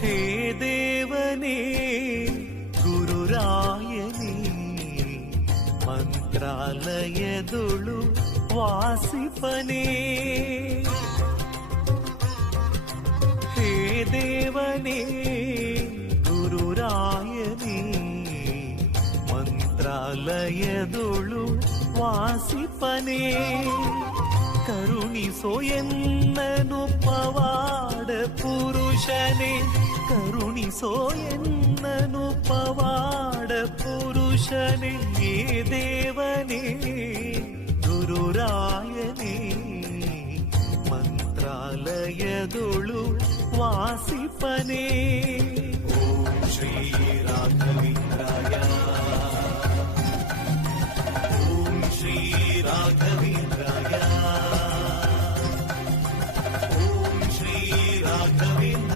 ಹೇ ದೇವನೇ ಗುರುರಾಯನೇ ಮಂತ್ರಾಲಯದೊಳು ವಾಸಿಪನೇ. ಹೇ ದೇವನೇ ಗುರುರಾಯನೇ ಮಂತ್ರಾಲಯದೊಳು ವಾಸಿಪನೇ. ಕರುಣಿಸೋ ಎನ್ನನು ಪವಾಡ ಪುರುಷನೇ, ಕರುಣಿಸೋ ಎನ್ನನು ಪವಾಡ ಪುರುಷನೇ. ಏ ದೇವನೇ ಗುರುರಾಯನೇ ಮಂತ್ರಾಲಯದೊಳು ವಾಸಿಪನೇ. ಓಂ ಶ್ರೀ ರಾಘವೇಂದ್ರಾಯ, ಓಂ ಶ್ರೀ ರಾಘವೇಂದ್ರಾಯ.